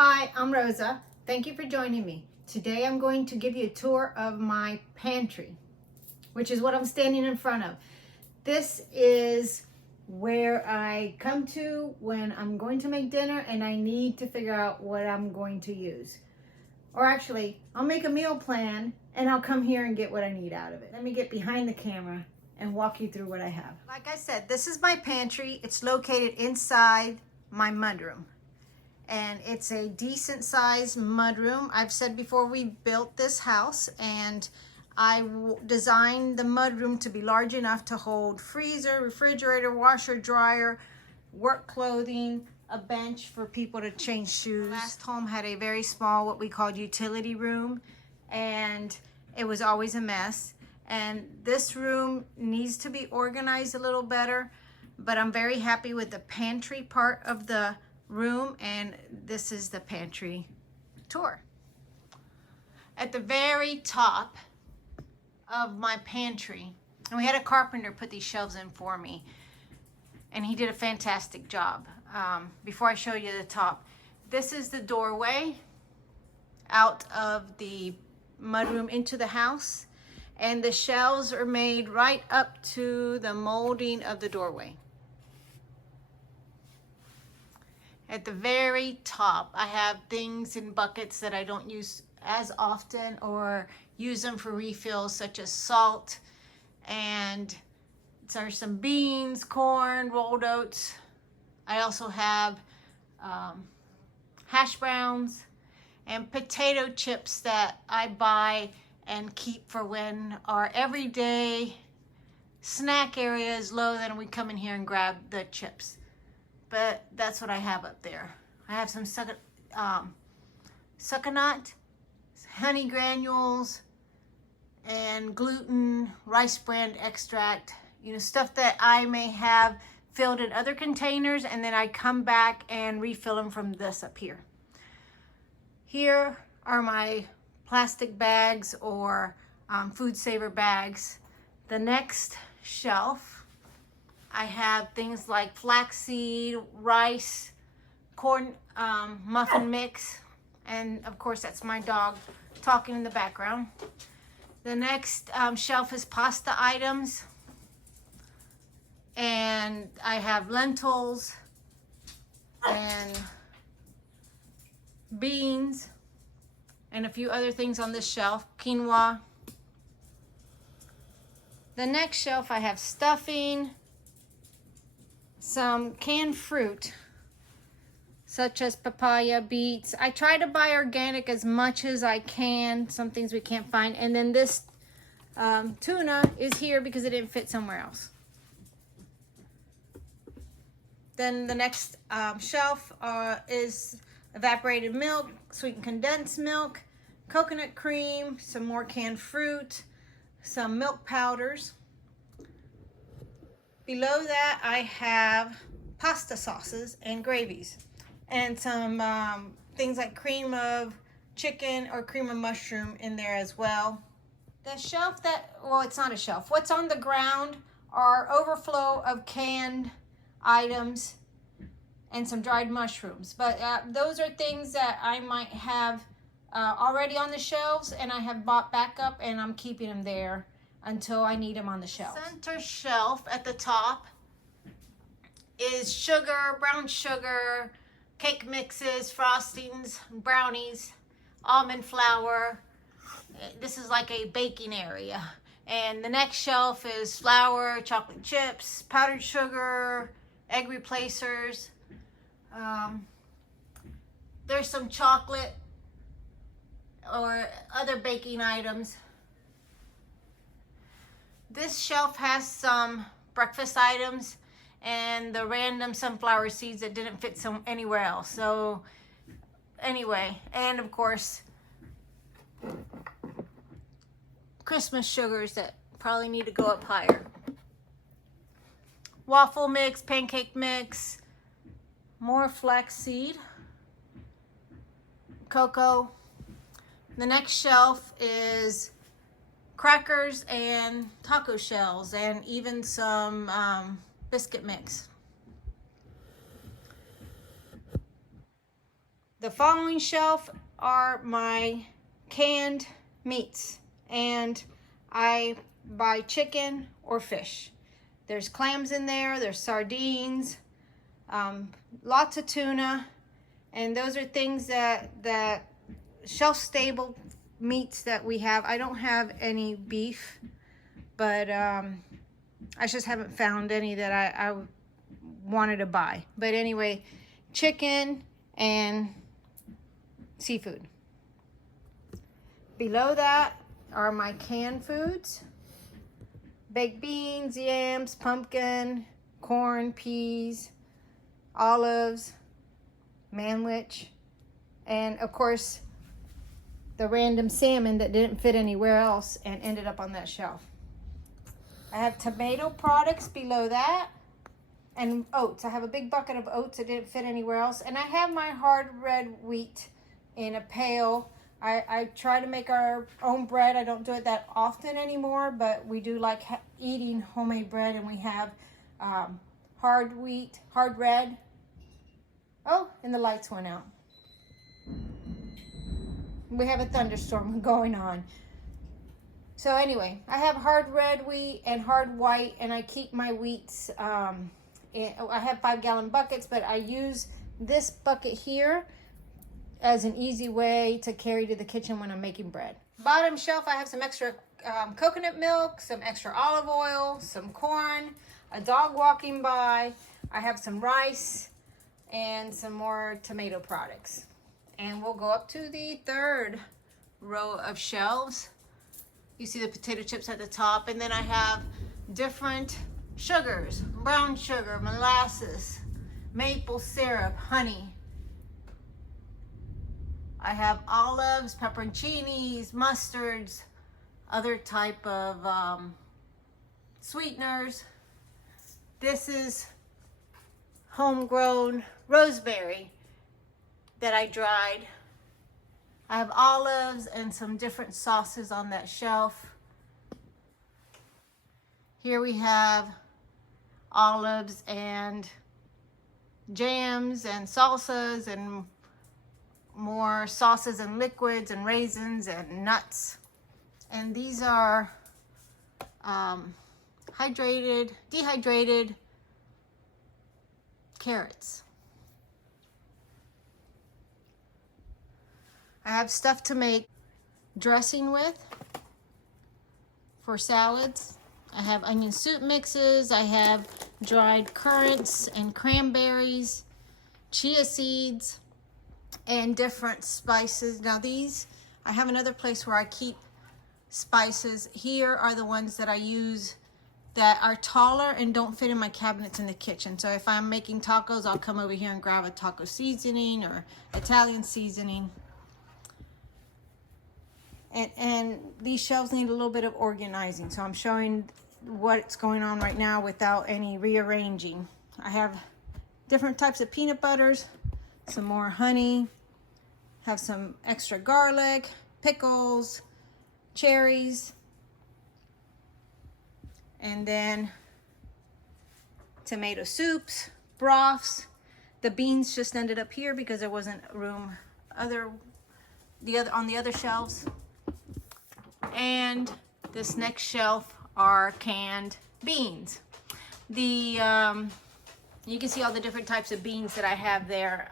Hi, I'm Rosa. Thank you for joining me. Today I'm going to give you a tour of my pantry, which is what I'm standing in front of. This is where I come to when I'm going to make dinner and I need to figure out what I'm going to use. Or actually, I'll make a meal plan and I'll come here and get what I need out of it. Let me get behind the camera and walk you through what I have. Like I said, this is my pantry. It's located inside my mudroom. And it's a decent sized mudroom. I've said before, we built this house and I designed the mudroom to be large enough to hold freezer, refrigerator, washer, dryer, work clothing, a bench for people to change shoes. Last home had a very small, what we called utility room, and it was always a mess. And this room needs to be organized a little better, but I'm very happy with the pantry part of the room, and this is the pantry tour. At the very top of my pantry, and we had a carpenter put these shelves in for me, and he did a fantastic job. Before I show you the top, this is the doorway out of the mudroom into the house, and the shelves are made right up to the molding of the doorway. At the very top, I have things in buckets that I don't use as often or use them for refills, such as salt, and there's some beans, corn, rolled oats. I also have hash browns and potato chips that I buy and keep for when our everyday snack area is low, then we come in here and grab the chips. But that's what I have up there. I have some succotash, honey granules, and gluten, rice bran extract, stuff that I may have filled in other containers, and then I come back and refill them from this up here. Here are my plastic bags or food saver bags. The next shelf, I have things like flaxseed, rice, corn muffin mix, and of course that's my dog talking in the background. The next shelf is pasta items, and I have lentils and beans and a few other things on this shelf, quinoa. The next shelf I have stuffing, some canned fruit such as papaya, beets. I try to buy organic as much as I can, some things we can't find. And then this tuna is here because it didn't fit somewhere else. Then the next shelf is evaporated milk, sweetened condensed milk, coconut cream, some more canned fruit, some milk powders. Below that, I have pasta sauces and gravies, and some things like cream of chicken or cream of mushroom in there as well. The shelf it's not a shelf. What's on the ground are overflow of canned items and some dried mushrooms. But those are things that I might have already on the shelves, and I have bought back up, and I'm keeping them there until I need them on the shelf. Center shelf at the top is sugar, brown sugar, cake mixes, frostings, brownies, almond flour. This is like a baking area. And the next shelf is flour, chocolate chips, powdered sugar, egg replacers. There's some chocolate or other baking items. This shelf has some breakfast items and the random sunflower seeds that didn't fit anywhere else. So anyway, and of course, Christmas sugars that probably need to go up higher. Waffle mix, pancake mix, more flaxseed, cocoa. The next shelf is crackers and taco shells, and even some biscuit mix. The following shelf are my canned meats, and I buy chicken or fish. There's clams in there, there's sardines, lots of tuna, and those are things that shelf-stable meats that we have. I don't have any beef, but I just haven't found any that I wanted to buy. But anyway, chicken and seafood. Below that are my canned foods: baked beans, yams, pumpkin, corn, peas, olives, manwich, and of course the random salmon that didn't fit anywhere else and ended up on that shelf. I have tomato products below that, and oats. I have a big bucket of oats that didn't fit anywhere else, and I have my hard red wheat in a pail. I try to make our own bread. I don't do it that often anymore, but we do like eating homemade bread, and we have hard wheat, hard red. Oh, and the lights went out. We have a thunderstorm going on. So anyway, I have hard red wheat and hard white, and I keep my wheats, I have 5-gallon buckets, but I use this bucket here as an easy way to carry to the kitchen when I'm making bread. Bottom shelf, I have some extra coconut milk, some extra olive oil, some corn, a dog walking by. I have some rice and some more tomato products. And we'll go up to the third row of shelves. You see the potato chips at the top, and then I have different sugars: brown sugar, molasses, maple syrup, honey. I have olives, pepperoncinis, mustards, other type of sweeteners. This is homegrown rosemary that I dried. I have olives and some different sauces on that shelf. Here we have olives and jams and salsas and more sauces and liquids and raisins and nuts. And these are dehydrated carrots. I have stuff to make dressing with for salads. I have onion soup mixes. I have dried currants and cranberries, chia seeds, and different spices. Now these, I have another place where I keep spices. Here are the ones that I use that are taller and don't fit in my cabinets in the kitchen. So if I'm making tacos, I'll come over here and grab a taco seasoning or Italian seasoning. And these shelves need a little bit of organizing, so I'm showing what's going on right now without any rearranging. I have different types of peanut butters, some more honey, have some extra garlic, pickles, cherries, and then tomato soups, broths. The beans just ended up here because there wasn't room on the other shelves. And this next shelf are canned beans. You can see all the different types of beans that I have there.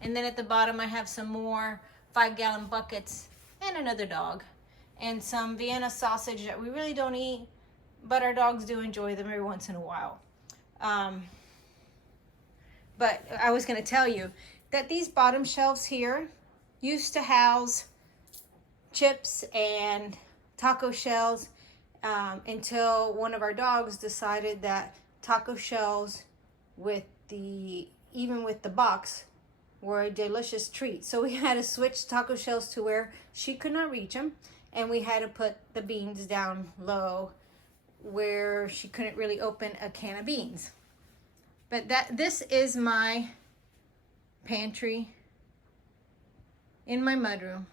And then at the bottom I have some more 5-gallon buckets and another dog. And some Vienna sausage that we really don't eat, but our dogs do enjoy them every once in a while. But I was going to tell you that these bottom shelves here used to house chips and taco shells until one of our dogs decided that taco shells even with the box were a delicious treat. So we had to switch taco shells to where she could not reach them, and we had to put the beans down low where she couldn't really open a can of beans. But this is my pantry in my mudroom.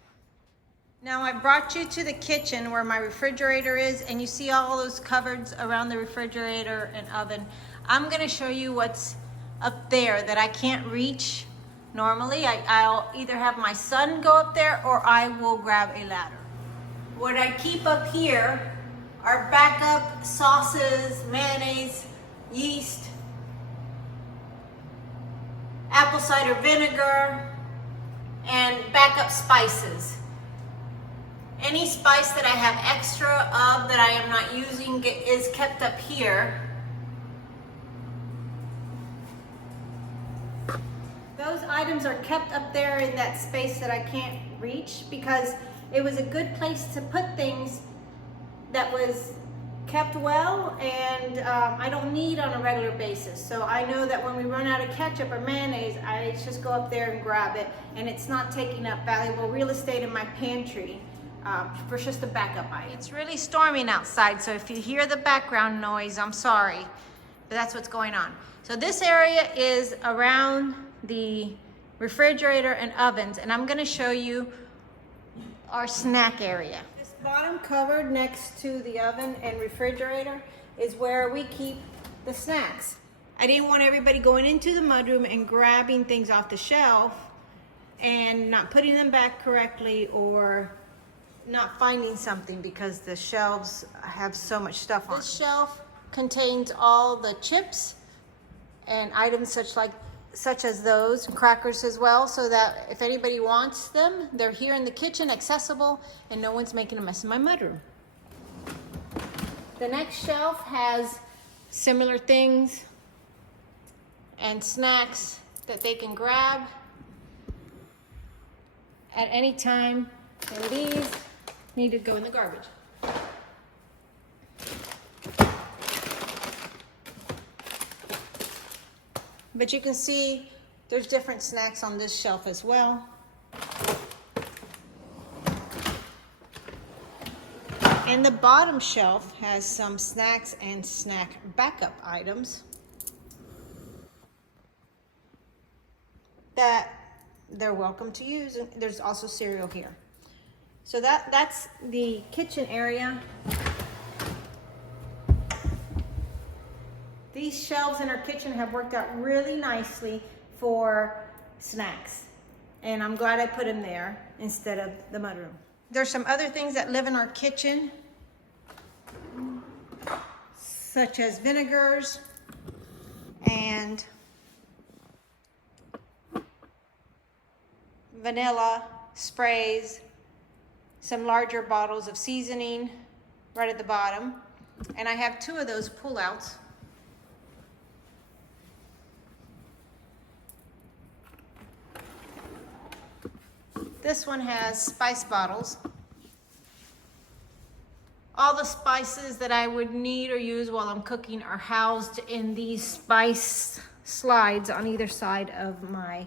Now I brought you to the kitchen where my refrigerator is, and you see all those cupboards around the refrigerator and oven. I'm gonna show you what's up there that I can't reach Normally, I'll either have my son go up there or I will grab a ladder. What I keep up here are backup sauces, mayonnaise, yeast, apple cider vinegar, and backup spices. Any spice that I have extra of that I am not using is kept up here. Those items are kept up there in that space that I can't reach because it was a good place to put things that was kept well and I don't need on a regular basis. So I know that when we run out of ketchup or mayonnaise, I just go up there and grab it, and it's not taking up valuable real estate in my pantry for just a backup item. It's really storming outside, so if you hear the background noise, I'm sorry, but that's what's going on. So this area is around the refrigerator and ovens, and I'm gonna show you our snack area. This bottom cupboard next to the oven and refrigerator is where we keep the snacks. I didn't want everybody going into the mudroom and grabbing things off the shelf and not putting them back correctly or not finding something because the shelves have so much stuff on. This shelf contains all the chips and items such as those, crackers as well, so that if anybody wants them, they're here in the kitchen, accessible, and no one's making a mess in my mudroom. The next shelf has similar things and snacks that they can grab at any time, and these need to go in the garbage. But you can see there's different snacks on this shelf as well. And the bottom shelf has some snacks and snack backup items that they're welcome to use. And there's also cereal here. So that's the kitchen area. These shelves in our kitchen have worked out really nicely for snacks. And I'm glad I put them there instead of the mudroom. There's some other things that live in our kitchen, such as vinegars and vanilla sprays, some larger bottles of seasoning right at the bottom. And I have 2 of those pull-outs. This one has spice bottles. All the spices that I would need or use while I'm cooking are housed in these spice slides on either side of my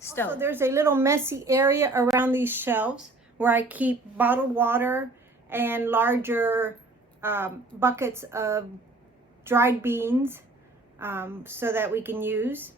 stove. Also, there's a little messy area around these shelves where I keep bottled water and larger buckets of dried beans so that we can use.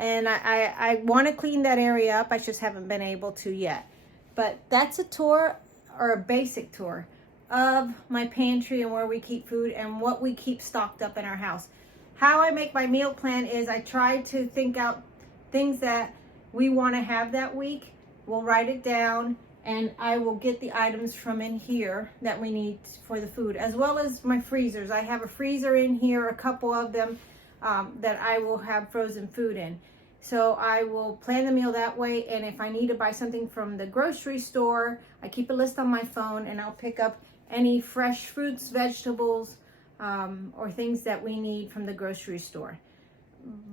And I want to clean that area up. I just haven't been able to yet. But that's a tour, or a basic tour, of my pantry and where we keep food and what we keep stocked up in our house. How I make my meal plan is I try to think out things that we want to have that week. We'll write it down, and I will get the items from in here that we need for the food, as well as my freezers. I have a freezer in here, a couple of them, that I will have frozen food in. So I will plan the meal that way, and if I need to buy something from the grocery store, I keep a list on my phone and I'll pick up any fresh fruits, vegetables, or things that we need from the grocery store.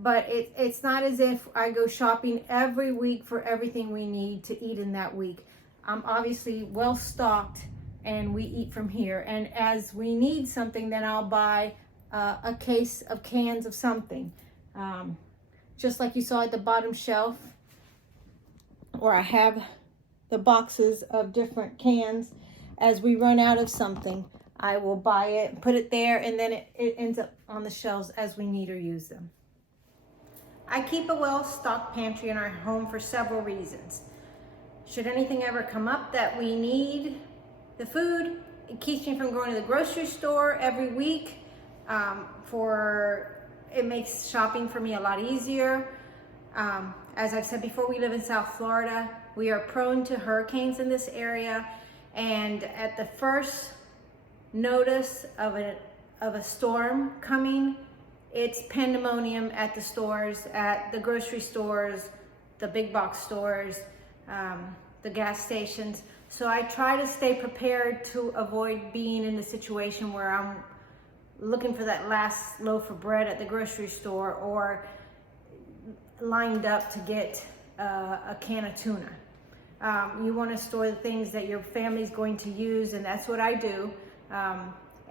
But it's not as if I go shopping every week for everything we need to eat in that week. I'm obviously well stocked and we eat from here, and as we need something, then I'll buy a case of cans of something. Just like you saw at the bottom shelf, where I have the boxes of different cans. As we run out of something, I will buy it, put it there, and then it ends up on the shelves as we need or use them. I keep a well-stocked pantry in our home for several reasons. Should anything ever come up that we need the food, it keeps me from going to the grocery store every week. It makes shopping for me a lot easier. As I've said before, we live in South Florida. We are prone to hurricanes in this area, and at the first notice of a storm coming, it's pandemonium at the stores, at the grocery stores, the big box stores, the gas stations. So I try to stay prepared to avoid being in the situation where I'm looking for that last loaf of bread at the grocery store or lined up to get a can of tuna. You want to store the things that your family's going to use, and that's what I do.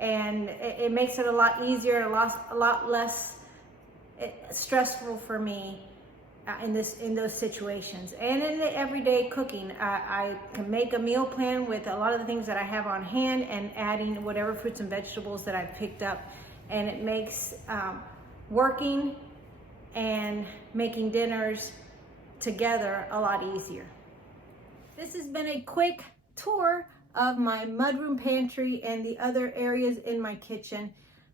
And it makes it a lot easier, a lot less stressful for me in those situations. And in the everyday cooking, I can make a meal plan with a lot of the things that I have on hand and adding whatever fruits and vegetables that I've picked up, and it makes working and making dinners together a lot easier. This has been a quick tour of my mudroom pantry and the other areas in my kitchen.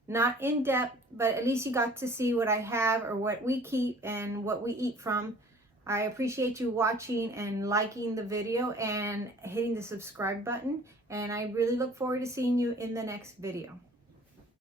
Not in depth, but at least you got to see what I have or what we keep and what we eat from. I appreciate you watching and liking the video and hitting the subscribe button. And I really look forward to seeing you in the next video.